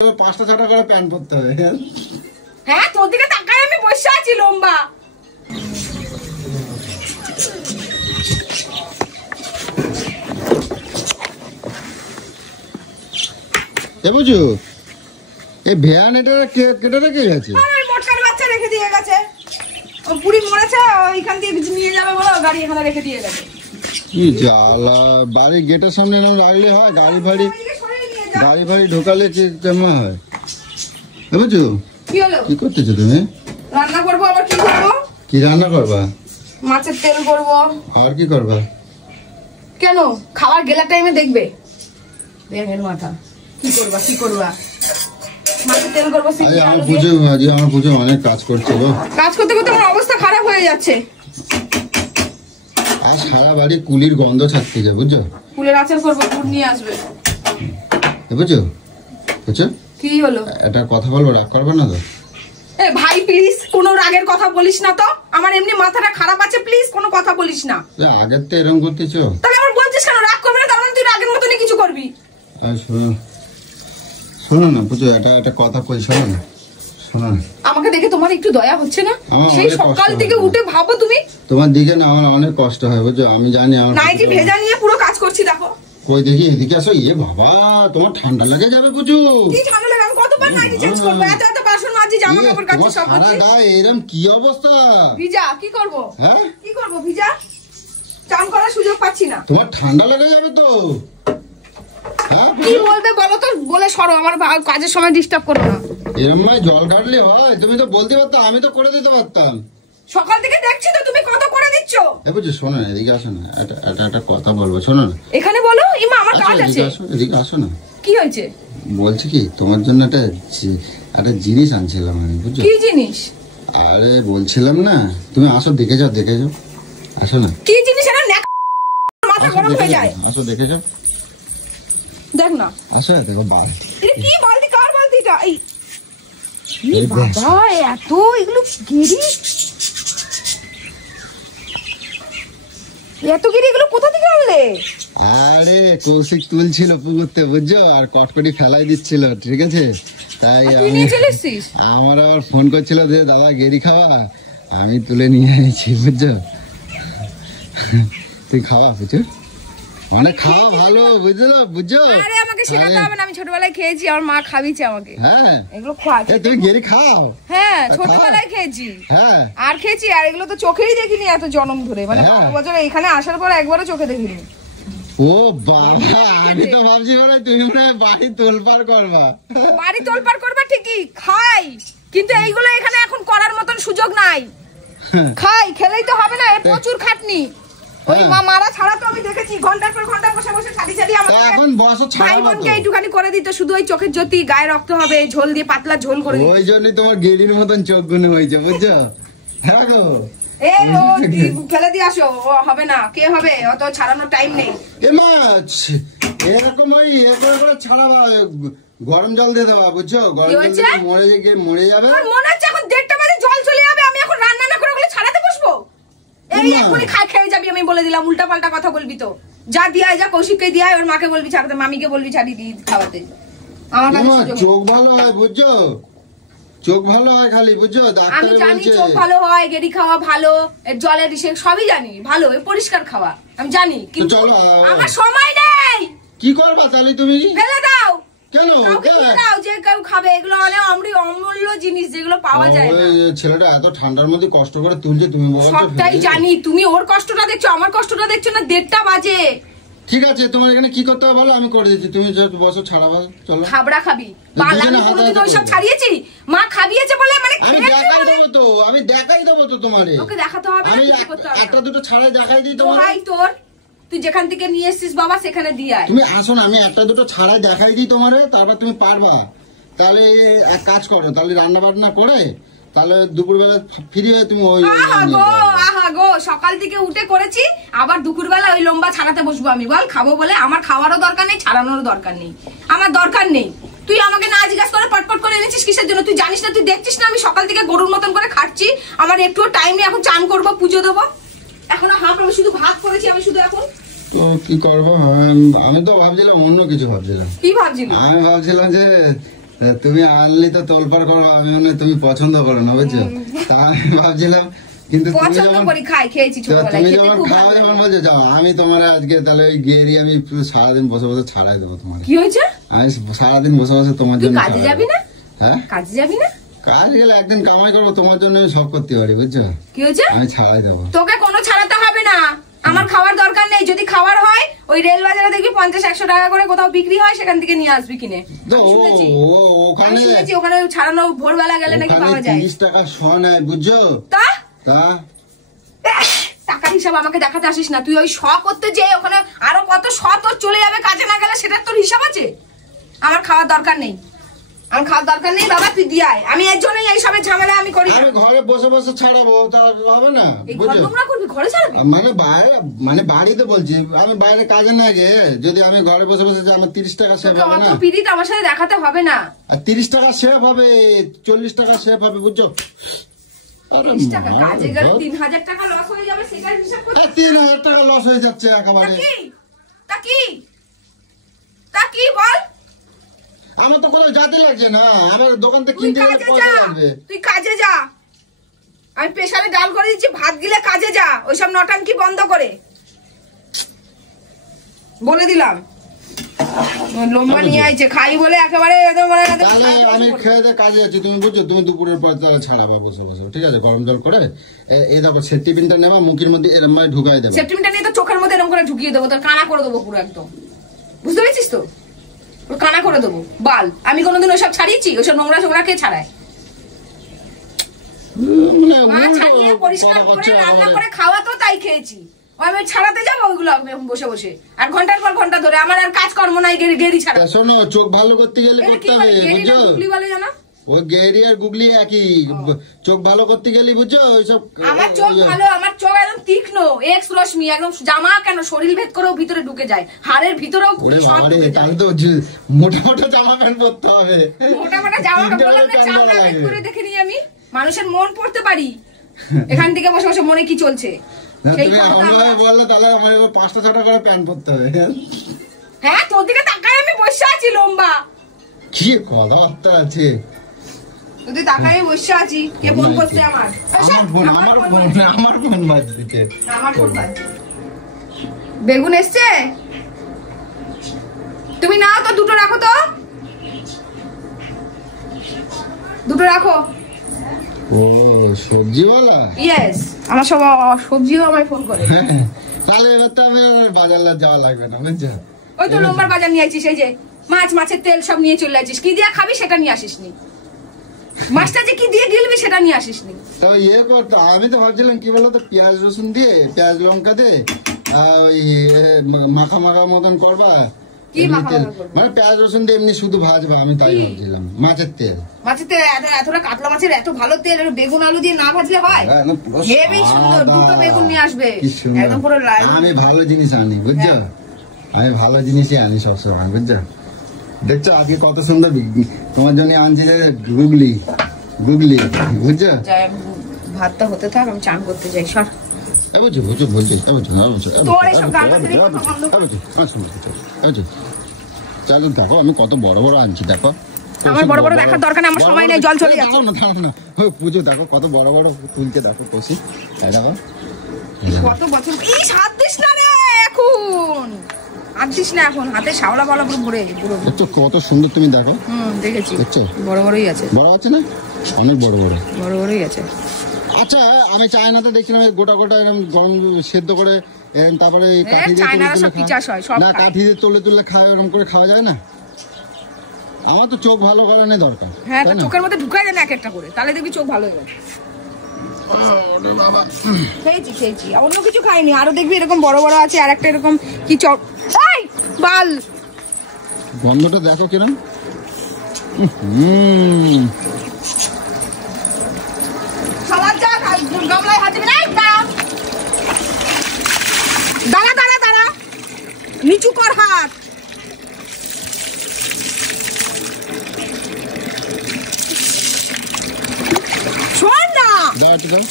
5টা 6টা করে প্যান্ট পরতে হবে। হ্যাঁ তোর দিকে তাকাই আমি বসে আছি লম্বা। এ বুঝু এই ভ্যান এটা কেটে রেখে গেছে। আরে মোটকার বাচ্চা রেখে দিয়ে গেছে। ও পুরি মরেছে ওইখান দিয়ে নিয়ে যাবে বলে গাড়ি এখানে রেখে দিয়ে গেছে। কি জ্বালা, বাড়ি গেটের সামনে এরকম রাখলে হয়? গাড়ি ফাড়ি ঢোকালে কি কেমন হয়? এ বুঝু কি হলো? কি করতেছো তুমি? রান্না করবো। আবার কি করবো? কি রান্না করবা? মাছের তেল করবো। আর কি করবা? কেন খাবার গেলা টাইমে দেখবে ব্যাঙের মাথা। কি করবা কি করবা? মাছের তেল করবো। আমার পুজো অনেক কাজ করছে গো। কাজ করতে করতে আমার অবস্থা খারাপ হয়ে যাচ্ছে। আর সারা বাড়ি কুলির গন্ধ ছাড়তে যায় বুঝছো। কুলের আচার করবো, গুড় নিয়ে আসবে। বুঝছো বুঝছো কি হলো? একটা কথা বলবো, রাগ করবে না তো? এ ভাই প্লিজ কোনো রাগের কথা বলিস না তো। আমার এমনি মাথাটা খারাপ আছে, প্লিজ কোনো কথা বলিস না। আগের তো এরকম করতেছো। তাহলে আমার বলছিস কেন রাগ করবি না? তার মানে তুই রাগের মতনই কিছু করবি। শোনো না বুঝছো, একটা কথা কই, শোনো না। শোনো না, আমাকে দেখে তোমার একটু দয়া হচ্ছে না? সেই সকাল থেকে উঠে ভাবো তুমি। তোমার দিকে না আমার অনেক কষ্ট হয় বুঝছো। আমি জানি আমার নাইটি ভেজা নিয়ে পুরো কাজ করছি দেখো। কই দেখি এদিকে আসো। এ বাবা তোমার ঠান্ডা লেগে যাবে বুঝছো। কি ঠান্ডা লাগে? আমি কতবার নাইটি চেঞ্জ করব? এত বাসন মাজছি, জামা কাপড় কাচ্ছি, সব করছি। এরকম কি অবস্থা? ভিজা কি করব? হ্যাঁ কি করব? ভিজা চান করার সুযোগ পাচ্ছি না। তোমার ঠান্ডা লেগে যাবে তো। হ্যাঁ কি বলবে বলো তো, বলে সরো। আমার কাজের সময় ডিস্টার্ব করো না। এরকম নয়, জল কাটলে হয়? তুমি তো বলতে পারতাম, আমি তো করে দিতে পারতাম। সকাল থেকে দেখছি তো তুমি কত করে দিচ্ছ। এ বুঝছো, শোনো না, এদিকে আসো না। একটা কথা বলবো, শোনো না। এখানে বলো। ইমা আমার কাজ আছে। এদিকে আসো না। কি হয়েছে? বলছি কি, তোমার জন্য একটা জিনিস আনছিলাম আমি বুঝছো। কি জিনিস? আরে বলছিলাম না, তুমি আসো, দেখে যাও আসো না। কি জিনিস? এটা মাথা গরম হয়ে যায়। আসো দেখে যাও। দেখ না। আসো দেখো। এটা কি বালতি? কার বালতিটা? এই বাবা এত এগুলো গিরি, এত গিরি এগুলো কোথা থেকে আনলে? আরে কৌশিক তুলছিল পুকুরতে বুঝছো, আর কটকটি ফেলাই দিচ্ছিল, ঠিক আছে? তাই আমার আবার ফোন করছিল যে দাদা গেরি খাওয়া, আমি তুলে নিয়ে এনেছি বুঝছো। তুই খাওয়া বুঝছো, মানে খাওয়া ভালো বুঝছো। আরে আমাকে শেখাতে হবে না, আমি ছোটবেলায় খেয়েছি, আমার মা খাবিয়েছে আমাকে। হ্যাঁ এগুলো খাওয়া। তুমি গেরি খাও? হ্যাঁ ছোটবেলায় খেয়েছি। হ্যাঁ আর খেয়েছি। আর এগুলো তো চোখেই দেখিনি এত জন্ম ধরে, মানে 12 বছর এখানে আসার পর একবারও চোখে দেখিনি। ও বাবা, আমি তো ভাবছি মানে তুমি মনে হয় বাড়ি তোলপাড় করবা। বাড়ি তোলপাড় করবা ঠিকই, খাই, কিন্তু এইগুলো এখানে এখন করার মতন সুযোগ নাই। খাই, খেলেই তো হবে না, প্রচুর খাটনি। ওই মারা ছাড়া তো আমি দেখেছি ঘন্টার পর ঘন্টা বসে বসে ছাড়ি আমাকে এখন বসো ছাড়া। ভাই বোনকে একটুখানি করে দিত, শুধু ওই চোখের জ্যোতি, গায়ে রক্ত হবে, ঝোল দিয়ে পাতলা ঝোল করে দিত। ওই জন্যই তোমার গেরির মতন চোখ গুনে হয়েছে বুঝছো। হ্যাঁ গো, এই ও ফেলে দিয়ে আসো। ও হবে না, কে হবে? অত ছাড়ানোর টাইম নেই। এ মাছ এরকম ওই করে ছাড়াবা, গরম জল দিয়ে দেওয়া বুঝছো। গরম জল মরে যাবে। মনে হচ্ছে এখন 1:30টা বাজে জল চলে যাবে, আমি এখন রান্না না করে ওগুলো ছাড়াতে বসবো? এই এখনই খেয়ে যাবি, আমি বলে দিলাম। উল্টা পাল্টা কথা বলবি তো। যা দিয়া যা, কৌশিককে দিয়া, ওর মাকে বলবি ছাড়াতে, মামিকে বলবি ছাড়ি দি খাওয়াতে। আমার চোখ ভালো হয় বুঝছো, চোখ ভালো হয় খালি বুঝছো। আমি জানি চোখ ভালো হয়, গেরি খাওয়া ভালো, জলের সবই জানি ভালো, পরিষ্কার খাওয়া আমি জানি, কিন্তু আমার সময় নেই। কি করবা তাহলে তুমি? ফেলে দাও। কেন? দাও, যে কেউ খাবে। এগুলো অনেক অমূল্য জিনিস, যেগুলো পাওয়া যায় না। ছেলেটা এত ঠান্ডার মধ্যে কষ্ট করে তুলছে, তুমি সবটাই জানি। তুমি ওর কষ্টটা দেখছো, আমার কষ্টটা দেখছো না। 1:30টা বাজে। ঠিক আছে, তোমার এখানে কি করতে হবে বলো, আমি করে দিচ্ছি। তুমি বসো, ছাড়াবা। চলো খাবড়া খাবি? আমি কোনোদিন ওইসব ছাড়িয়েছি? মা খাবিয়েছে বলে মানে আমি দেখাই দেবো তো তোমারে। ওকে দেখাতে হবে, আমি একটা দুটো ছাড়াই দেখাই দিই তোমার। ভাই তোর, তুই যেখান থেকে নিয়ে এসেছিস বাবা সেখানে দিয়ে আয়। তুমি আসো না, আমি একটা দুটো ছাড়াই দেখাই দিই তোমারে, তারপর তুমি পারবা। তাহলে এক কাজ করো, তাহলে রান্না বান্না করে তাহলে দুপুরবেলা ফ্রি হয়ে তুমি ওই। আহা গো, সকাল থেকে উঠে করেছি, আবার দুপুরবেলা ওই লম্বা ছাড়াতে বসবো আমি? বল খাবো বলে? আমার খাওয়ারও দরকার নেই, ছাড়ানোর দরকার নেই, আমার দরকার নেই। তুই আমাকে না জিজ্ঞাসা করে পটপট করে এনেছিস কিসের জন্য? তুই জানিস না, তুই দেখছিস না আমি সকাল থেকে গরুর মতন করে খাচ্ছি? আমার একটু টাইম নেই, এখন চান করবো, পুজো দেবো, এখন শুধু ভাত করেছি আমি শুধু। এখন তো কি করবো? আমি তো ভাবছিলাম অন্য কিছু ভাবছিলাম। কি ভাবছিলাম? আমি ভাবছিলাম যে তুমি আনলি তো তোলপাড় করো, আমি মনে হয় তুমি পছন্দ করো না, বুঝছো? তা আমি ভাবছিলাম, কিন্তু তুমি পছন্দ যখন করি, খাই, খেয়েছি ছোটবেলায়, তুমি খেতে যখন খুব খাও ভালো যখন লাগে। বলছো যাও, আমি তোমার আজকে তাহলে ওই গেরি আমি পুরো সারাদিন বসে বসে ছাড়াই দেবো তোমার। কি হয়েছে? আমি সারাদিন বসে বসে তোমার তুই জন্য কাজে ছাড়াই যাবি দেবো। না? হ্যাঁ, কাজে যাবি না? কাজ গেলে একদিন কামাই করবো, তোমার জন্য আমি সব করতে পারি, বুঝছো? কি হয়েছে? আমি ছাড়াই দেবো। তোকে কোনো ছাড়াতে হবে না, আমার খাওয়ার দরকার নেই। যদি খাবার হয় ওই রেল বাজারে দেখবি 50-100 টাকা করে কোথাও বিক্রি হয়, সেখান থেকে নিয়ে আসবি কিনে। তো আমি শুনেছি, ওখানে আমি শুনেছি ওখানে ছাড়ানো ভোরবেলা গেলে নাকি পাওয়া যায়। 30 টাকা শ নেয়, বুঝছো? তা তা টাকার হিসাব আমাকে দেখাতে আসিস না। তুই ওই শ করতে যে ওখানে আরো কত শ তোর চলে যাবে কাজে না গেলে, সেটার তোর হিসাব আছে। আমার খাওয়ার দরকার নেই, আমার খাওয়ার দরকার নেই বাবা, তুই দিয়ে আয়। আমি এর জন্যই এইসবের ঝামেলা আমি করি না। আমি ঘরে বসে বসে ছাড়াবো, তা হবে না, এই ঘর বুঝছো? নোংরা করবি, ঘরে ছাড়বি? মানে বাইরে, মানে বাড়িতে বলছি, আমি বাইরে কাজে না গিয়ে যদি আমি ঘরে বসে বসে যে আমার 30 টাকা সেভ তোকে হবে অত না, পিরিত আমার সাথে দেখাতে হবে না। আর 30 টাকা সেভ হবে, 40 টাকা সেভ হবে, বুঝছো? আরে 30 টাকা মায়ের কাজে গেলে ঘর। 3000 টাকা লস হয়ে যাবে, সেটার হিসাব করতে। 3000 টাকা লস হয়ে যাচ্ছে তা একেবারে। কি? তা কি? তা কি বল? আমার তো কোথাও যেতে লাগছে না, আমার দোকান থেকে তুই কিনতে গেলে কাজে পয়সা যা, লাগবে। তুই কাজে যা। আমি প্রেসারে ডাল করে দিচ্ছি, ভাত গিলে কাজে যা, ওইসব নটাঙ্কি বন্ধ করে বলে দিলাম। লম্বা নিয়ে আইছে খাই বলে একেবারে একদম মানে তাহলে আমি খেয়ে দিয়ে কাজে যাচ্ছি, তুমি বুঝছো? তুমি দুপুরের পর তাহলে ছাড়াবা বসে বসে, ঠিক আছে? গরম জল করে এই দেখো সেট টিফিনটা নেবা, মুখের মধ্যে এরম ভাবে ঢুকাই দেবে। সেপ্টিমটা নিয়ে তো চোখের মধ্যে এরকম করে ঢুকিয়ে দেবো, তোর কানা করে দেবো পুরো একদম, বুঝতে পেরেছিস তো? ওর কানা করে দেবো বাল। আমি কোনোদিন ওইসব ছাড়িয়েছি? ওইসব নোংরা সোংরা কে ছাড়ায়? মানে মা উল্টো ছাড়িয়ে পরিষ্কার কথা করে করছে রান্না একেবারে। করে খাওয়া তো তাই খেয়েছি। ও আমি ছাড়াতে যাবো ওইগুলো এখন বসে বসে, আর ঘন্টার পর ঘন্টা ধরে আমার আর কাজকর্ম নাই গেরি ছাড়া। তা শোনো, চোখ ভালো করতে গেলে এটা করতে কি হবে, বলে, গেরি না বুঝছো? গুগলি বলে জানো? ও গেরি আর গুগলি একই, চোখ ভালো করতে গেলে, বুঝছো? ওইসব আমার চোখ ভালো, আমার চোখ একদম তীক্ষ্ণ, এক্স রশ্মি একদম, জামা কেন শরীর ভেদ করেও ভিতরে ঢুকে যায়, হাড়ের ভিতরেও ওরে সব বাবারে, ঢুকে যায়। তাহলে তো মোটা মোটা জামা প্যান্ট পরতে হবে। মোটা মোটা জামাটা তিনটে বললাম করে না, প্যান্ট চামড়া পরা ভেদ লাগে। করে দেখে নিই আমি, মানুষের মন পড়তে পারি এখান থেকে বসে বসে মনে কি চলছে। না, সেই তুমি ক্ষমতা এমন ভাবে আমার- বললে তাহলে আমার এবার 5টা-6টা করে প্যান্ট পরতে হবে। হ্যাঁ, তোর দিকে তাকায় আমি বসে আছি লম্বা, কি কথাবার্তা আছে? তুই তাকায় আমি বসে আছি। কে ফোন করছে আমার? আমার ফোন বাজছে। আমার ফোন বাজছে। বেগুন এসছে? তুমি নাও তো, দুটো রাখো তো, দুটো রাখো। ও সবজিওয়ালা? ইয়েস, আমার সব সবজিও আমায় ফোন করে। তাহলে এবার তো আমি আর বাজার যাওয়া লাগবে না, বুঝছো? ওই তো লম্বার বাজার নিয়ে আছিস, এই যে মাছ, মাছের তেল সব নিয়ে চলে আসিস। কি দিয়ে খাবি সেটা নিয়ে আসিসনি, মাছটা যে কি দিয়ে গিলবি সেটা নিয়ে আসিসনি। তবে ইয়ে করতো, আমি তো ভাবছিলাম কি বলতো, পেঁয়াজ রসুন দিয়ে, পেঁয়াজ লঙ্কা দিয়ে ওই মাখা মাখা মতন করবা। কি এমনি মাখা তেল, মাখা করবা? মানে পেঁয়াজ রসুন দিয়ে এমনি শুধু ভাজবা, আমি তাই কি? ভাবছিলাম। মাছের তেল, মাছের তেল এতটা কাতলা মাছের এত ভালো তেল, বেগুন আলু দিয়ে না ভাজলে হয়? একদম পুরো হেবি সুন্দর, সাদা। দুটো বেগুন নিয়ে আসবে, কি সুন্দর। একদম পুরো লাল। আমি ভালো জিনিস আনি, বুঝছো? হ্যাঁ। আমি ভালো জিনিসই আনি সবসময়, বুঝছো? দেখছো আজকে কত সুন্দর তোমার জন্য আনছি রে, গুগলি গুগলি, বুঝছো? যাই, ভাতটা হতে থাক, আমি চান করতে যাই। সর, বুঝছো বুঝছো বলছি, তোর এসব গান বাজনা দিয়ে কথা বন্ধ কর। চলো দেখো আমি কত বড় বড় আনছি, দেখো। আমার বড় বড় দেখার দরকার নেই, আমার সময় নেই, জল চলে যাচ্ছে। না পুজো দেখো কত বড় বড় তুলছে, দেখো কষি, দেখো। কত বছর ইস, হাত দিস না রে এখন, হাত দিস না এখন, হাতে শাওলা বালা পুরো ভরে পুরো। দেখছো কত সুন্দর, তুমি দেখো। দেখেছি, দেখছো বড় বড়ই আছে, বড় আছে না, অনেক বড় বড়। বড় বড়ই আছে। আচ্ছা, আমি চায়নাতে দেখছিলাম এই গোটা গোটা এরকম গরম সেদ্ধ করে তারপরে এই হ্যাঁ, কাঠি দিয়ে চায়নারা তুলে সব তুলে পিচাস হয়, সব না, খায়। কাঠি দিয়ে তুলে তুলে খাওয়া, এরকম করে খাওয়া যায় না? আমার তো চোখ ভালো করানো দরকার, হ্যাঁ, তাই তো না? চোখের মধ্যে ঢুকাই দেয় না এক একটা করে, তাহলে দেখবি চোখ ভালো হয়ে যাবে। খেয়েছি খেয়েছি, অন্য কিছু খাইনি, আরো দেখবি এরকম বড় বড় আছে, আর একটা এরকম কি চট, এই বাল, গন্ধটা দেখো কিরম। খাবার যা, গামলায় হাত দিবি না, দাঁড়া দাঁড়া দাঁড়া, নিচু কর হাত। শোন না, দাও একটু দাও।